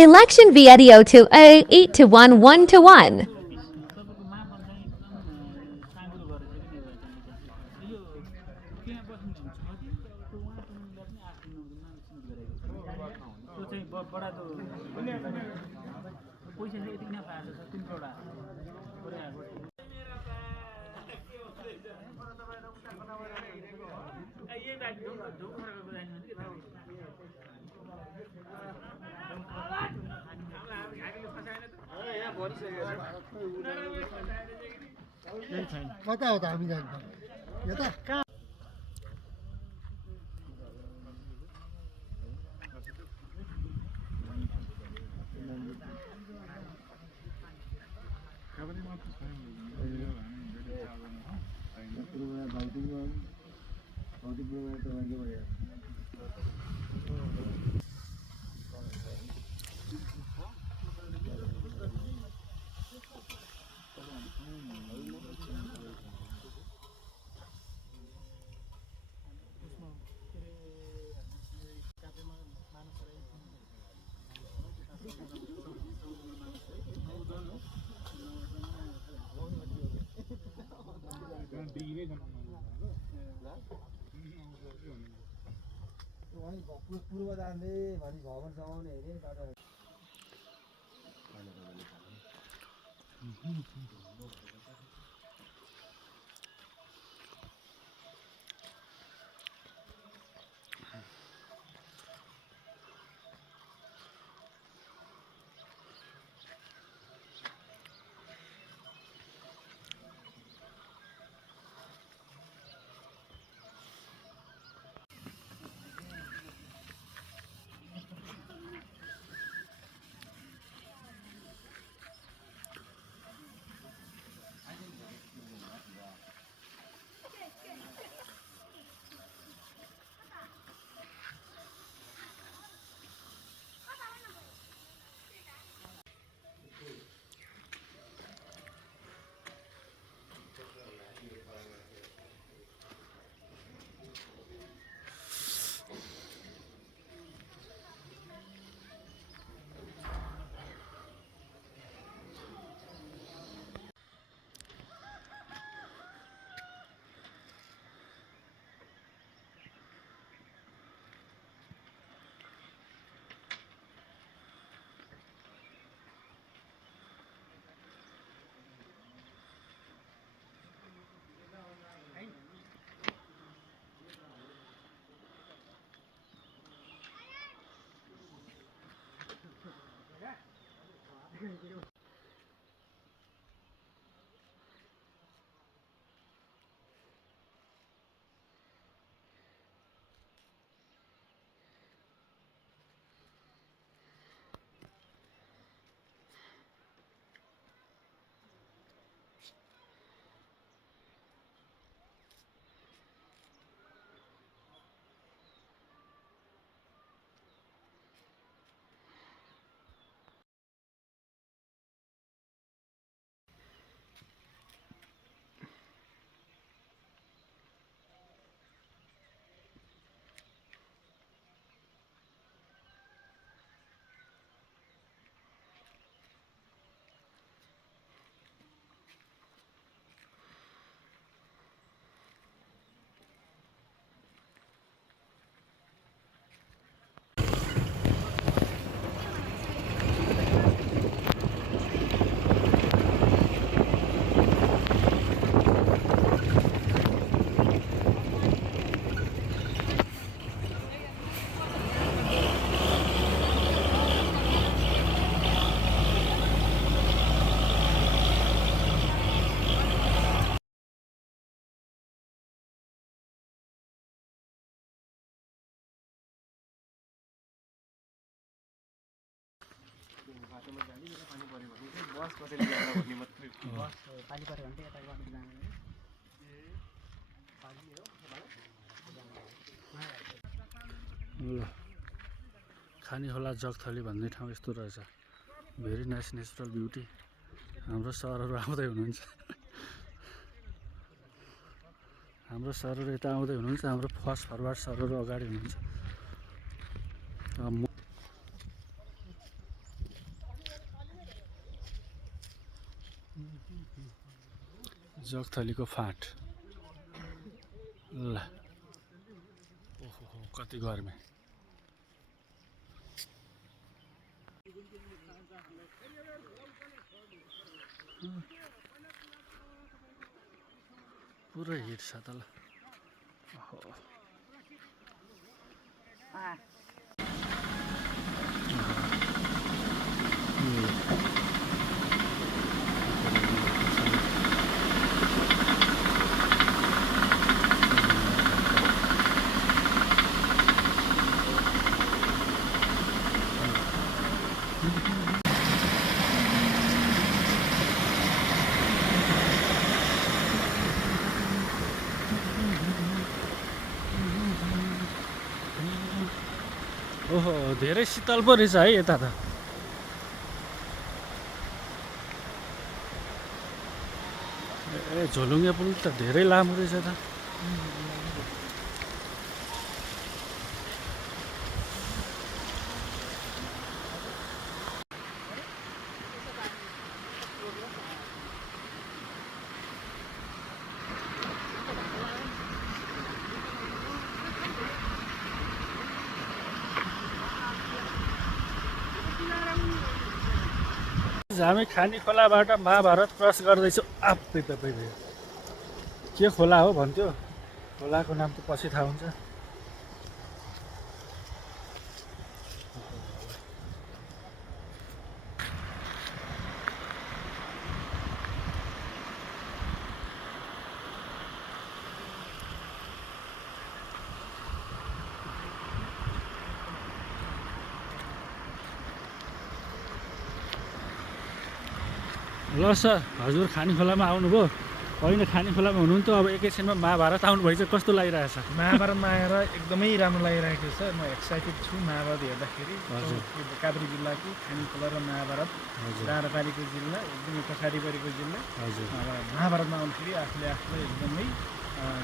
Election VIDO to A 8 to 1 1 to 1. कता हो त हामी जान्छ यता कहाँ पूर्व जाँदै भनी भवन समाउने हेरे बाटो बस कसैले जाँदा भन्ने मात्रै बस पानी पर्यो भने यता गर्नु जाने ल खानीखोला जगथली भन्ने ठाउँ यस्तो रहेछ भेरी नाइस नेचुरल ब्युटी हाम्रो सरहरू आउँदै हुनुहुन्छ हाम्रो सरहरू यता आउँदै हुनुहुन्छ हाम्रो फर्स्ट फरवार्ड सरहरू अगाडि हुनुहुन्छ जगथलीको फाँट ल ओहो कति गर्मी पुरै हिट छ त ल ओहो धेरै शीतल पो रहेछ है यता त ए झोलुङ्गे पुल त धेरै लामो रहेछ त हामी खानी खोलाबाट महाभारत क्रस गर्दैछौँ आप्पै तपाईँ के खोला हो भन्थ्यो खोलाको नाम त पछि थाहा हुन्छ ल सर हजुर खानी खोलामा आउनुभयो होइन खानी खोलामा हुनुहुन्थ्यो अब एकैछिनमा महाभारत आउनुभएछ कस्तो लागिरहेछ महाभारतमा आएर एकदमै राम्रो लागिरहेको छ म एक्साइटेड छु महाभारत हेर्दाखेरि काभ्रे जिल्लाको खानी खोला र महाभारत डाँडापारीको जिल्ला एकदमै पछाडि परेको जिल्ला हजुर महाभारतमा आउँदाखेरि आफूले आफूलाई एकदमै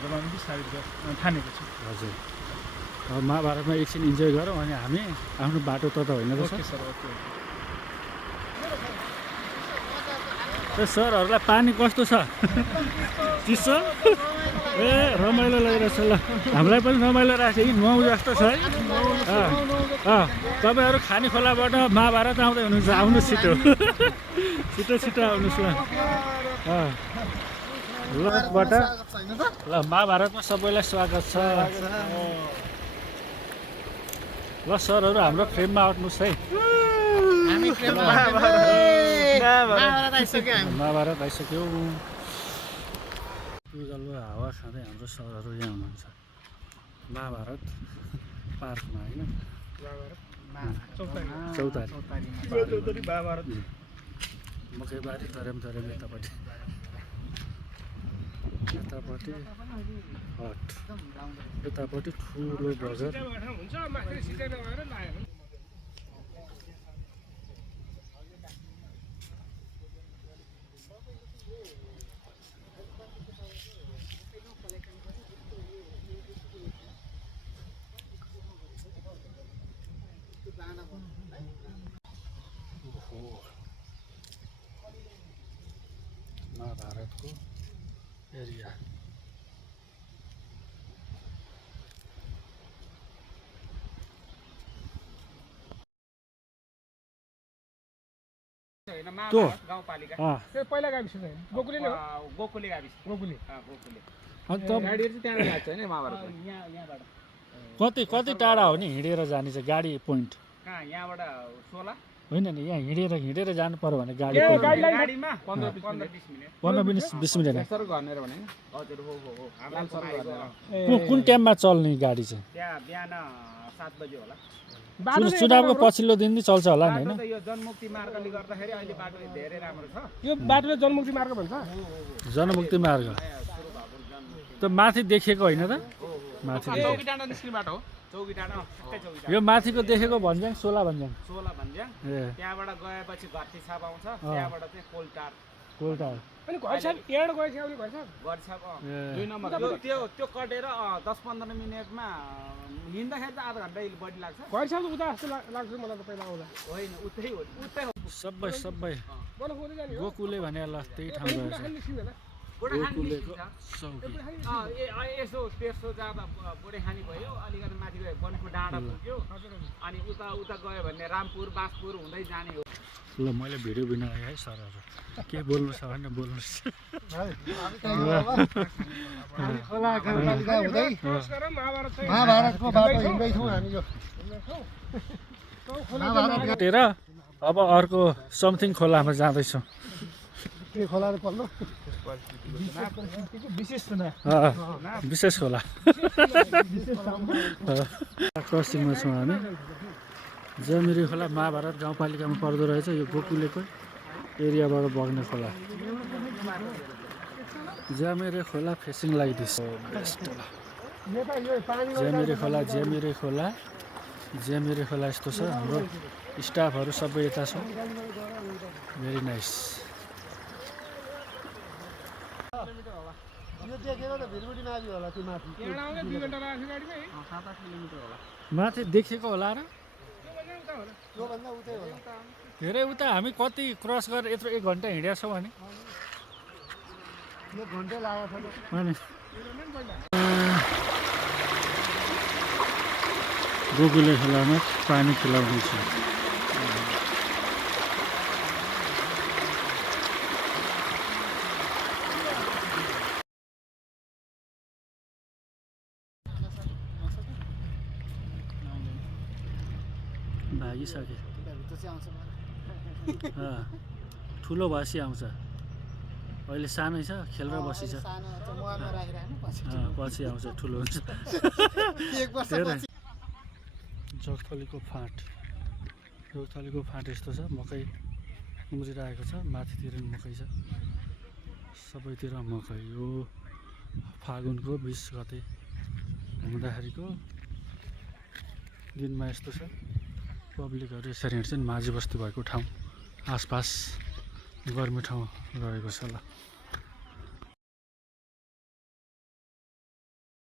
जवानी साबित ठानेको छु हजुर अब महाभारतमा एकछिन इन्जोय गरौँ अनि हामी आफ्नो बाटो त होइन त ओके सर ओके सरहरूलाई पानी कस्तो छ चिसो ए रमाइलो लागिरहेछ ल हामीलाई पनि रमाइलो राख्छ कि नुहाउ जस्तो छ है तपाईँहरू खानी खोलाबाट महाभारत आउँदै हुनुहुन्छ आउनुहोस् छिटो छिटो छिटो आउनुहोस् ल ल महाभारतमा सबैलाई स्वागत छ ल सरहरू हाम्रो फ्रेममा आउनुहोस् है महाभारत आइसक्यो उज्यालो हावा खाँदै हाम्रो सरहरू यहाँ हुनुहुन्छ महाभारत पार्कमा होइन चौतारी महाभारत मकैबारी तरेम यतापट्टि यतापट्टि हट यतापट्टि ठुलो बजार महाभारतको एरिया गाउँपालिका पहिला गाविस गोकुले नै हो गोकुले गाविस गोकुले अन्त गाडीहरू चाहिँ त्यहाँ लाग्छ होइन महाभारत यहाँबाट कति टाढा हो नि हिँडेर जाने चाहिँ गाडी पोइन्ट कहाँ यहाँबाट 16 होइन नि यहाँ हिँडेर जानु पर्यो भने गाडी गाडीमा 15-20 मिनट सर गर्नेर भने हजुर हो कुन टाइममा चल्ने गाडी चाहिँ त्यहाँ बिहान 7 बजे होला चुनावको पछिल्लो दिन चल्छ होला नि होइन यो जनमुक्ति मार्गले गर्दाखेरि अहिले बाटो धेरै राम्रो छ यो बाटोले जनमुक्ति मार्ग भन्छ जनमुक्ति मार्ग त माथि देखेको होइन त माथि चौकी डाँडा निस्किने बाटो हो चौकी डाँडा ठ्याक्कै चौकी यो माथिको देखेको भन्ज्याङ 16 भन्ज्याङ 16 भन्ज्याङ ए त्यहाँबाट गएपछि घरती छाप आउँछ त्यहाँबाट चाहिँ कोलटार कोलटार अनि घर साहब एड गएछ अनि घर साहब घरछाप 2 नम्बर त्यो कटेर 10-15 मिनेटमा हिँड्दाखेरि त आधा घन्टा बढी लाग्छ घर साहब उता जस्तो लाग्छ मलाई त पहिला आउँदा होइन उतै हो सबै बल खोले जाने हो गोकुले भने ल त्यही ठाउँ रहेछ बुढाखानी गोकुलेको निस्किन्छ चौकी यसो तेर्सो जाँदा बुढेखानी भयो अलिकति माथि गयो वनको डाँडा पुग्यो अनि उता उता गयो भने रामपुर बाँसपुर हुँदै जाने हो ल मैले भिडियो बनाएँ है सरहरू के बोल्नु छ भने बोल्नुहोस् महाभारतको बाटो हिँड्दैछौँ हामी यो काटेर अब अर्को समथिङ खोलामा जाँदैछौँ के खोला पल्लो विशेष खोला क्रसिङमा छौँ हामी ज्यामिरे खोला महाभारत गाउँपालिकामा पर्दो रहेछ यो गोकुलेको एरियाबाट बग्ने खोला ज्यामिरे खोला फेसिङ लाइक दिस ज्यामिरे खोला ज्यामिरे खोला यस्तो छ हाम्रो स्टाफहरू सबै यता छ भेरी नाइस यो देखेर त भिरमुटी नाभी होला त्यो माथि माथि देखेको होला र योभन्दा उतै होला धेरै उता हामी कति क्रस गरेर यत्रो 1 घन्टा हिँडेका छौँ भने यो घन्टै लागेको छ अनि गोकुले खोलामा पानी खेलाउँदैछ भागिसके ठुलो भाषी आउँछ अहिले सानै छ खेलेर बसी छ पछि आउँछ ठुलो हुन्छ जोगथलीको फाँट यस्तो छ मकै उम्रिरहेको छ माथितिर पनि मकै छ सबैतिर मकै यो फागुनको 20 गते हुँदाखेरिको दिनमा यस्तो छ पब्लिकहरू यसरी हिँड्छन् माझी बस्ती भएको ठाउँ आसपास गर्मी ठाउँ रहेको छ ल